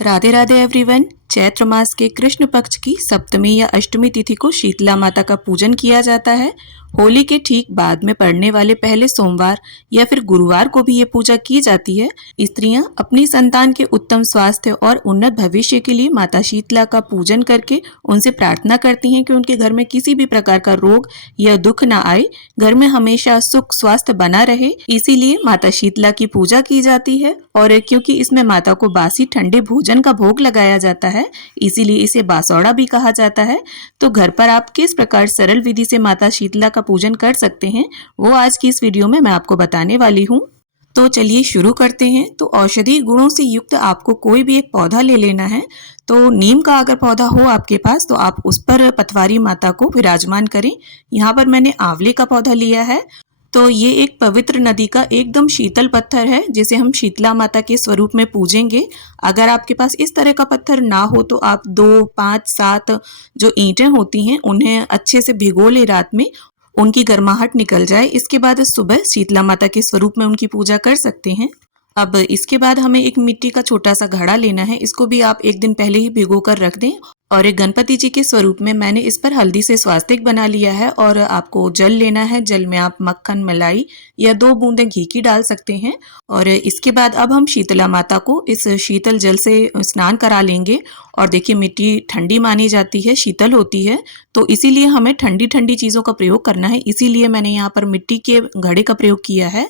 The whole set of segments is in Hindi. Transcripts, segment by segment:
राधे राधे एवरीवन। चैत्र मास के कृष्ण पक्ष की सप्तमी या अष्टमी तिथि को शीतला माता का पूजन किया जाता है। होली के ठीक बाद में पड़ने वाले पहले सोमवार या फिर गुरुवार को भी ये पूजा की जाती है। स्त्रियां अपनी संतान के उत्तम स्वास्थ्य और उन्नत भविष्य के लिए माता शीतला का पूजन करके उनसे प्रार्थना करती हैं कि उनके घर में किसी भी प्रकार का रोग या दुख न आए, घर में हमेशा सुख स्वास्थ्य बना रहे। इसीलिए माता शीतला की पूजा की जाती है। और क्योंकि इसमें माता को बासी ठंडे भोजन का भोग लगाया जाता है, इसीलिए इसे बासौड़ा भी कहा जाता है। तो घर पर आप किस प्रकार सरल विधि से माता शीतला का पूजन कर सकते हैं, वो आज की इस वीडियो में मैं आपको बताने वाली हूँ। तो चलिए शुरू करते हैं। तो औषधि गुणों से युक्त आपको कोई भी एक पौधा ले लेना है। तो नीम का अगर पौधा हो आपके पास तो आप उस पर पतवारी माता को विराजमान करें। यहाँ पर मैंने आंवले का पौधा लिया है। तो ये एक पवित्र नदी का एकदम शीतल पत्थर है जिसे हम शीतला माता के स्वरूप में पूजेंगे। अगर आपके पास इस तरह का पत्थर ना हो तो आप 2, 5, 7 जो ईंटें होती हैं उन्हें अच्छे से भिगो ले रात में, उनकी गर्माहट निकल जाए। इसके बाद सुबह शीतला माता के स्वरूप में उनकी पूजा कर सकते हैं। अब इसके बाद हमें एक मिट्टी का छोटा सा घड़ा लेना है। इसको भी आप एक दिन पहले ही भिगो कर रख दें। और एक गणपति जी के स्वरूप में मैंने इस पर हल्दी से स्वास्तिक बना लिया है। और आपको जल लेना है। जल में आप मक्खन, मलाई या 2 बूंदे घी की डाल सकते हैं। और इसके बाद अब हम शीतला माता को इस शीतल जल से स्नान करा लेंगे। और देखिए मिट्टी ठंडी मानी जाती है, शीतल होती है, तो इसीलिए हमें ठंडी ठंडी चीज़ों का प्रयोग करना है। इसीलिए मैंने यहाँ पर मिट्टी के घड़े का प्रयोग किया है।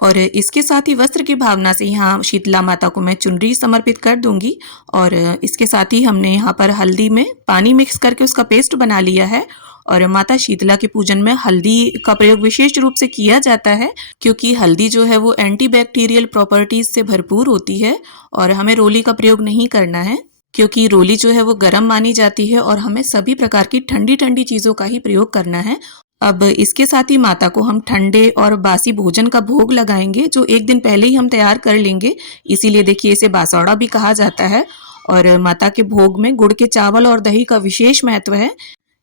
और इसके साथ ही वस्त्र की भावना से यहाँ शीतला माता को मैं चुनरी समर्पित कर दूंगी। और इसके साथ ही हमने यहाँ पर हल्दी में पानी मिक्स करके उसका पेस्ट बना लिया है। और माता शीतला के पूजन में हल्दी का प्रयोग विशेष रूप से किया जाता है क्योंकि हल्दी जो है वो एंटीबैक्टीरियल प्रॉपर्टीज से भरपूर होती है। और हमें रोली का प्रयोग नहीं करना है क्योंकि रोली जो है वो गर्म मानी जाती है और हमें सभी प्रकार की ठंडी ठंडी चीज़ों का ही प्रयोग करना है। अब इसके साथ ही माता को हम ठंडे और बासी भोजन का भोग लगाएंगे जो एक दिन पहले ही हम तैयार कर लेंगे। इसीलिए देखिए इसे बासौड़ा भी कहा जाता है। और माता के भोग में गुड़ के चावल और दही का विशेष महत्व है।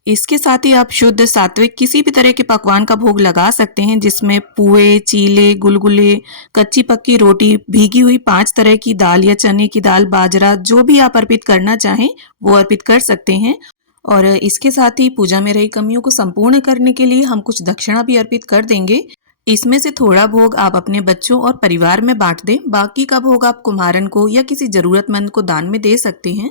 इसके साथ ही आप शुद्ध सात्विक किसी भी तरह के पकवान का भोग लगा सकते हैं जिसमें पुए, चीले, गुलगुले, कच्ची पक्की रोटी, भीगी हुई 5 तरह की दाल या चने की दाल, बाजरा, जो भी आप अर्पित करना चाहें वो अर्पित कर सकते हैं। और इसके साथ ही पूजा में रही कमियों को संपूर्ण करने के लिए हम कुछ दक्षिणा भी अर्पित कर देंगे। इसमें से थोड़ा भोग आप अपने बच्चों और परिवार में बांट दें, बाकी का भोग आप कुम्हारन को या किसी जरूरतमंद को दान में दे सकते हैं।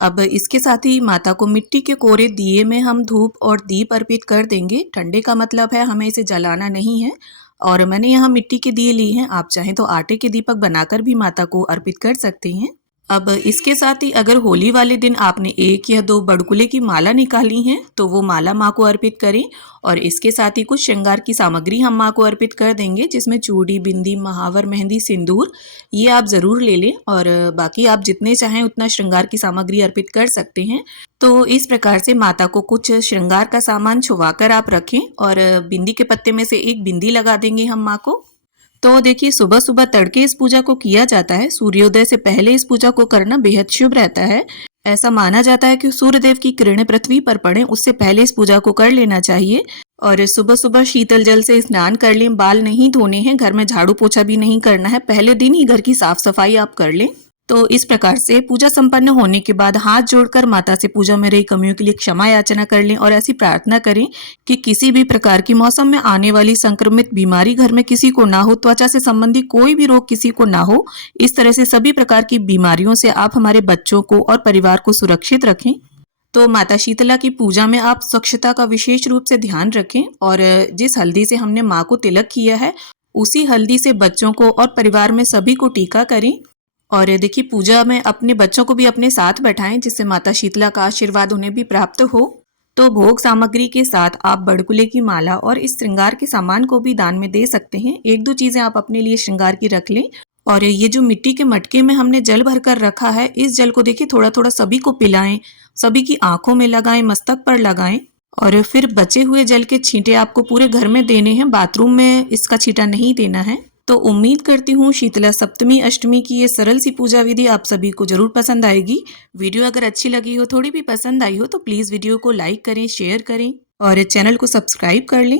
अब इसके साथ ही माता को मिट्टी के कोरे दिए में हम धूप और दीप अर्पित कर देंगे। ठंडे का मतलब है हमें इसे जलाना नहीं है। और मैंने यहाँ मिट्टी के दिए लिए हैं, आप चाहें तो आटे के दीपक बनाकर भी माता को अर्पित कर सकते हैं। अब इसके साथ ही अगर होली वाले दिन आपने 1 या 2 बड़कुले की माला निकाली हैं तो वो माला माँ को अर्पित करें। और इसके साथ ही कुछ श्रृंगार की सामग्री हम माँ को अर्पित कर देंगे जिसमें चूड़ी, बिंदी, महावर, मेहंदी, सिंदूर, ये आप ज़रूर ले लें। और बाकी आप जितने चाहें उतना श्रृंगार की सामग्री अर्पित कर सकते हैं। तो इस प्रकार से माता को कुछ श्रृंगार का सामान छुपा कर आप रखें। और बिंदी के पत्ते में से एक बिंदी लगा देंगे हम माँ को। तो देखिए सुबह सुबह तड़के इस पूजा को किया जाता है। सूर्योदय से पहले इस पूजा को करना बेहद शुभ रहता है। ऐसा माना जाता है कि सूर्यदेव की किरणें पृथ्वी पर पड़े उससे पहले इस पूजा को कर लेना चाहिए। और सुबह सुबह शीतल जल से स्नान कर लें, बाल नहीं धोने हैं, घर में झाड़ू पोछा भी नहीं करना है, पहले दिन ही घर की साफ सफाई आप कर लें। तो इस प्रकार से पूजा संपन्न होने के बाद हाथ जोड़कर माता से पूजा में रही कमियों के लिए क्षमा याचना कर लें और ऐसी प्रार्थना करें कि किसी भी प्रकार की मौसम में आने वाली संक्रमित बीमारी घर में किसी को ना हो, त्वचा से संबंधित कोई भी रोग किसी को ना हो। इस तरह से सभी प्रकार की बीमारियों से आप हमारे बच्चों को और परिवार को सुरक्षित रखें। तो माता शीतला की पूजा में आप स्वच्छता का विशेष रूप से ध्यान रखें। और जिस हल्दी से हमने माँ को तिलक किया है उसी हल्दी से बच्चों को और परिवार में सभी को टीका करें। और देखिए पूजा में अपने बच्चों को भी अपने साथ बैठाएं जिससे माता शीतला का आशीर्वाद उन्हें भी प्राप्त हो। तो भोग सामग्री के साथ आप बड़कुले की माला और इस श्रृंगार के सामान को भी दान में दे सकते हैं। 1-2 चीजें आप अपने लिए श्रृंगार की रख लें। और ये जो मिट्टी के मटके में हमने जल भरकर रखा है, इस जल को देखिए थोड़ा थोड़ा सभी को पिलाएं, सभी की आंखों में लगाएं, मस्तक पर लगाएं। और फिर बचे हुए जल के छींटे आपको पूरे घर में देने हैं, बाथरूम में इसका छींटा नहीं देना है। तो उम्मीद करती हूँ शीतला सप्तमी अष्टमी की ये सरल सी पूजा विधि आप सभी को जरूर पसंद आएगी। वीडियो अगर अच्छी लगी हो, थोड़ी भी पसंद आई हो तो प्लीज़ वीडियो को लाइक करें, शेयर करें और चैनल को सब्सक्राइब कर लें।